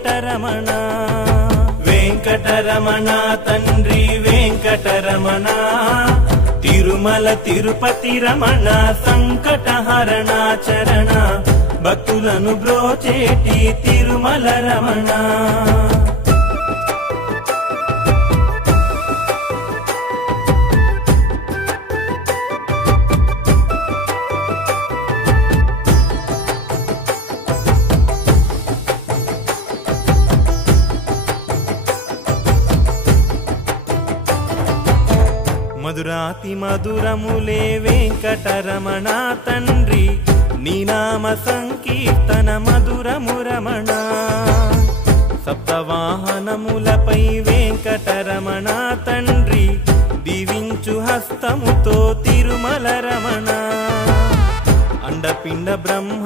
వెంకటరమణ వెంకటరమణ తండ్రి వెంకటరమణ తిరుమల తిరుపతి రమణ సంకటహరణ చరణ భక్తులను బ్రోచేటి తిరుమల రమణ మధురాతి మధురములే వెంకటరమణ తండ్రి నీ నామ సంకీర్తన మధురము రమణ సప్తవాహనములపై వెంకటరమణ తండ్రి దీవించు హస్తముతో తిరుమల రమణ అండపిండ బ్రహ్మ